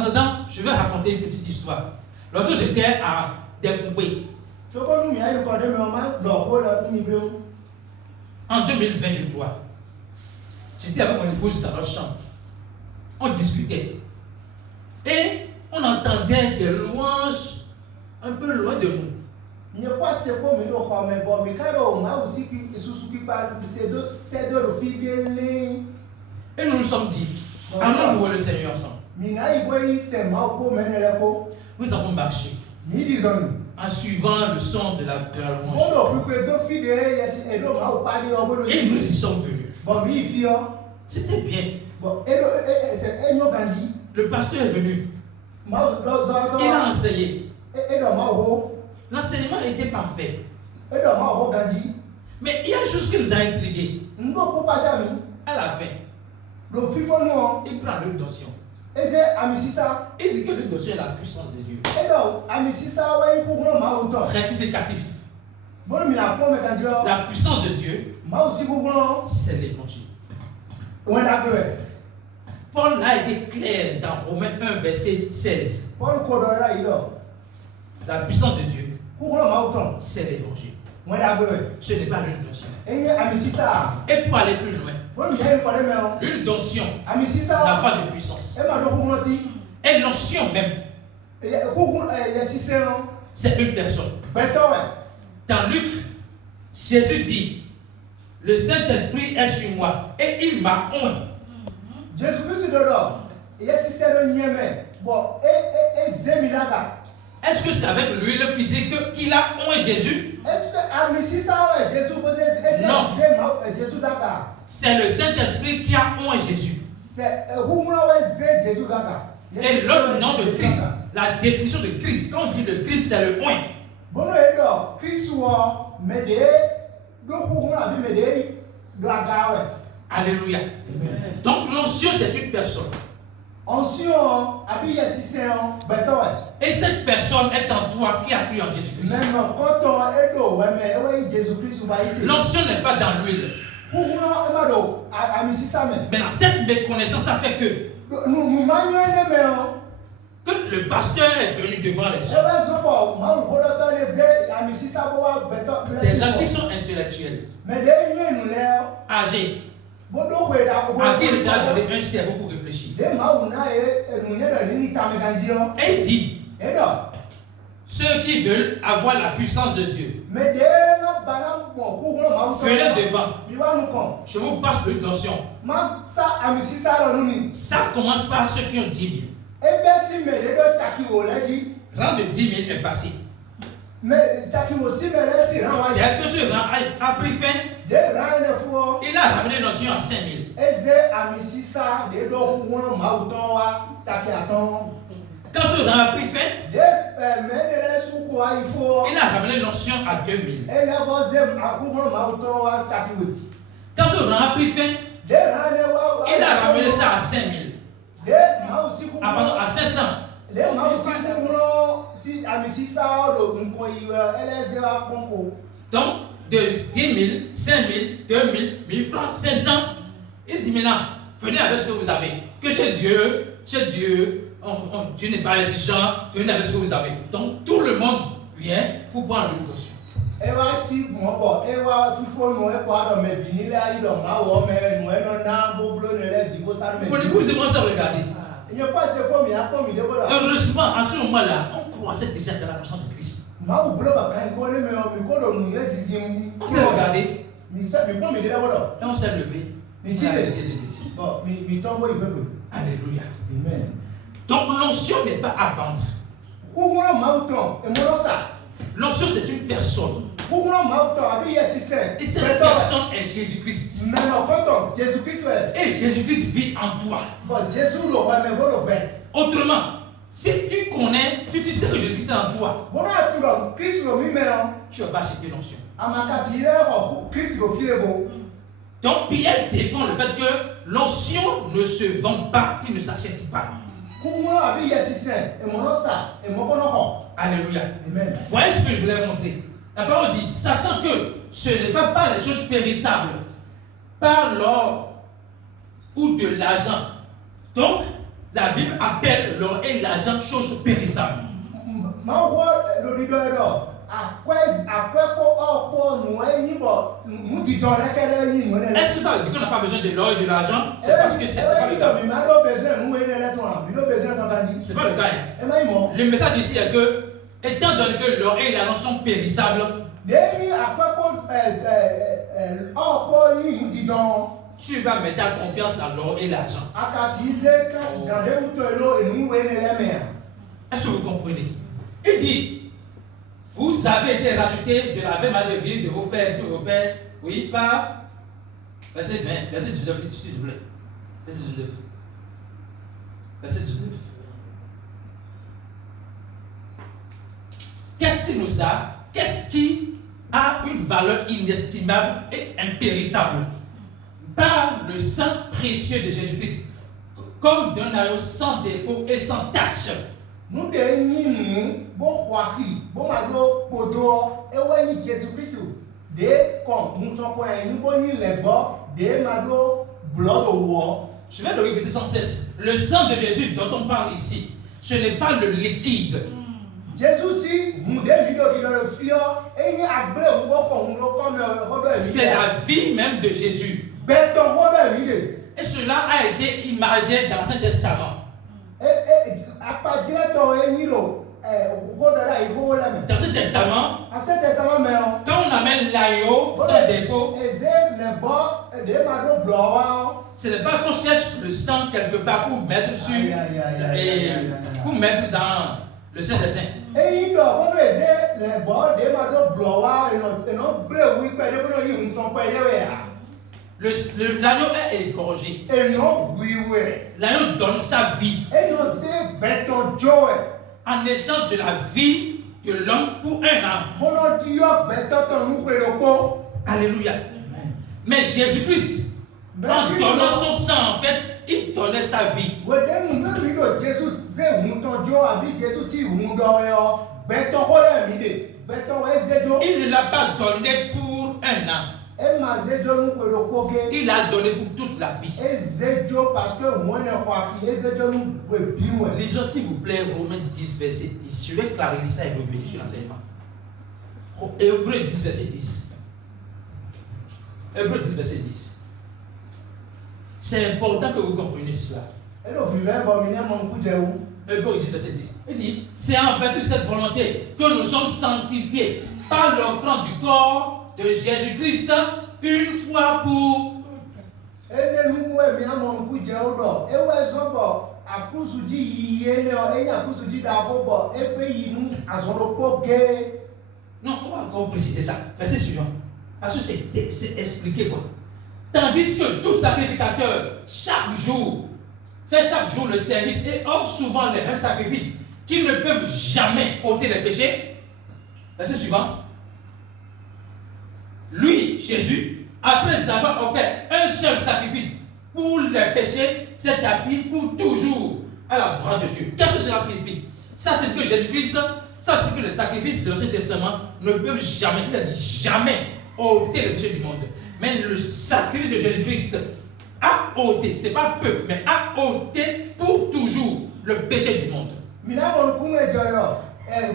En attendant, je vais raconter une petite histoire. Lorsque j'étais à Dekoué, en 2020, je crois, j'étais avec mon épouse dans notre chambre. On discutait. Et on entendait des louanges un peu loin de nous. Et nous nous sommes dit, allons louer le Seigneur ensemble. Nous avons marché en suivant le son de la louange. Et nous y sommes venus. C'était bien. Le pasteur est venu. Il a enseigné. L'enseignement était parfait. Mais il y a une chose qui nous a intrigués. À la fin, il prend l'huile d'onction. Il dit que l'huile d'onction est la puissance de Dieu. Rectificatif. La puissance de Dieu, c'est l'évangile. Paul a été clair dans Romains 1, verset 16. La puissance de Dieu, c'est l'évangile. Ce n'est pas l'huile d'onction. Et pour aller plus loin, l'huile d'onction n'a pas de puissance. Et l'onction même, c'est une personne. Dans Luc, Jésus dit, le Saint-Esprit est sur moi et il m'a oint. Est-ce que c'est avec l'huile physique qu'il a oint Jésus? Non. C'est le Saint-Esprit qui a oint Jésus. Et l'autre nom de Christ, la définition de Christ, quand on dit le Christ, c'est le oint. Alléluia. Donc l'onction, c'est une personne. Et cette personne est en toi qui a cru en Jésus-Christ. L'onction n'est pas dans l'huile. Maintenant, cette méconnaissance a fait que le pasteur est venu devant les gens. Des gens qui sont intellectuels, âgés, à qui il a donné un cerveau pour réfléchir. Et il dit, ceux qui veulent avoir la puissance de Dieu, venez devant. Je vous passe l'huile d'onction. Ça commence par ceux qui ont 10 000. Rang de 10 000 est passé. Il y a que ce rang a pris fin. Il a ramené l'onction à 5 000. Quand ce rang a pris fin, il a ramené l'onction à 2 000. Quand ce rang a pris fin, il a ramené ça à 5 000. Ah, pardon, à 500. Donc, de 10 000, 5 000, 2 000, 1000 francs, 500. Il dit maintenant, venez avec ce que vous avez. Que chez Dieu, Dieu n'est pas exigeant, venez avec ce que vous avez. Donc, tout le monde vient pour prendre une caution. Mon épouse commence à regarder. Heureusement, à ce moment-là, on croissait déjà dans la puissance de Christ. On s'est regardé. Et on s'est levé. Alléluia. Amen. Donc l'onction n'est pas à vendre. L'onction c'est une personne. Et cette personne est Jésus-Christ. Et Jésus-Christ vit en toi. Autrement, si tu connais, tu sais que Jésus-Christ est en toi, tu vas pas acheter l'onction. Donc Pierre défend le fait que l'onction ne se vend pas, il ne s'achète pas. Alléluia. Amen. Voyez ce que je voulais montrer. La parole dit, sachant que ce n'est pas par les choses périssables, par l'or ou de l'argent. Donc, La Bible appelle l'or et l'argent choses périssables. Est-ce que ça veut dire qu'on n'a pas besoin de l'or et de l'argent? C'est parce que c'est pas le cas. C'est pas le cas. Hein. Le message ici est que, étant donné que l'or et l'argent sont périssables, tu vas mettre ta confiance dans l'or et l'argent. Est-ce que vous comprenez? Il dit, vous avez été rachetés de la même manière de vie de vos pères, de vos pères, oui, par verset 20, verset 19, s'il vous plaît. Verset 19. Verset 19. Qu'est-ce qui a une valeur inestimable et impérissable? Par le sang précieux de Jésus-Christ, comme d'un agneau sans défaut et sans tache. Je vais le répéter sans cesse. Le sang de Jésus dont on parle ici, ce n'est pas le liquide. C'est la vie même de Jésus. Et cela a été imagé dans l'Ancien Testament. Dans ce testament, quand on amène l'agneau sans défaut, ce n'est pas qu'on cherche le sang quelque part pour mettre sur et pour mettre dans le Saint des Saints. L'agneau est égorgé. L'agneau donne sa vie en échange de la vie de l'homme pour un âme. Alléluia. Mais Jésus-Christ, en donnant son sang, en fait, il donnait sa vie. Il ne l'a pas donné pour un âme. Il a donné pour toute la vie. Lisons s'il vous plaît Romains 10 verset 10. Je vais clarifier ça et revenir sur l'enseignement. Hébreux 10 verset 10. Hébreux 10 verset 10. C'est important que vous compreniez cela. Hébreux 10 verset 10. Il dit, c'est en vertu de cette volonté que nous sommes sanctifiés par l'offrande du corps de Jésus-Christ une fois pour non, on va encore préciser ça. Verset suivant. Parce que c'est expliqué quoi. Tandis que tout sacrificateur, chaque jour, fait chaque jour le service et offre souvent les mêmes sacrifices qui ne peuvent jamais ôter les péchés. Verset suivant. Lui, Jésus, après avoir offert un seul sacrifice pour les péchés, s'est assis pour toujours à la droite de Dieu. Qu'est-ce que cela signifie? Ça, c'est que Jésus-Christ, ça, c'est que les sacrifices de l'Ancien Testament ne peuvent jamais, il a dit jamais, ôter les péchés du monde. Mais le sacrifice de Jésus-Christ a ôté, c'est pas peu, mais a ôté pour toujours le péché du monde.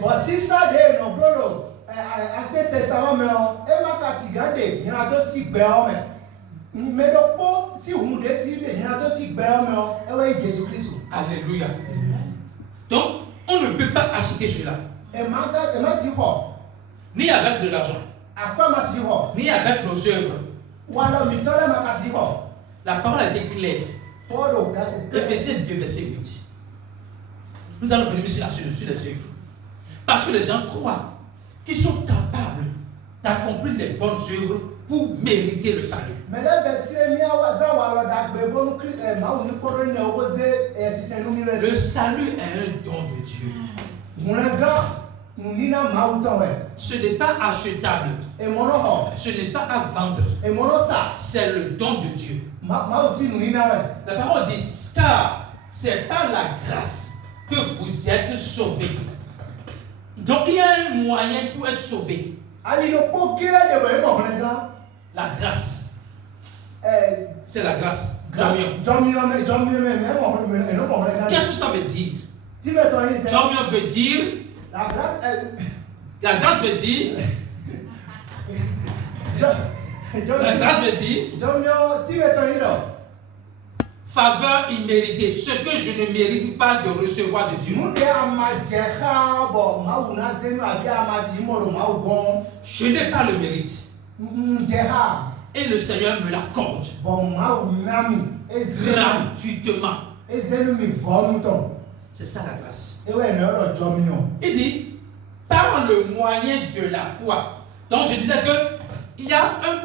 Voici ça de nos Ancien Testament, mais Alléluia. Donc, on ne peut pas acheter cela. Ni avec de l'argent, ni avec nos œuvres. La parole a été claire. Éphésiens 2, verset 8. Nous allons venir sur les œuvres. Parce que les gens croient qu'ils sont capables d'accomplir les bonnes œuvres pour mériter le salut. Le salut est un don de Dieu. Ce n'est pas achetable. Ce n'est pas à vendre. C'est le don de Dieu. La parole dit, car c'est par la grâce que vous êtes sauvés. Donc il y a un moyen pour être sauvé. La grâce. C'est la grâce. Qu'est-ce que ça veut dire? La Jomio veut dire. La grâce veut dire. La grâce veut dire. Faveur imméritée, ce que je ne mérite pas de recevoir de Dieu. Je n'ai pas le mérite. Et le Seigneur me l'accorde gratuitement. C'est ça la grâce. Il dit, par le moyen de la foi. Donc je disais que il y a un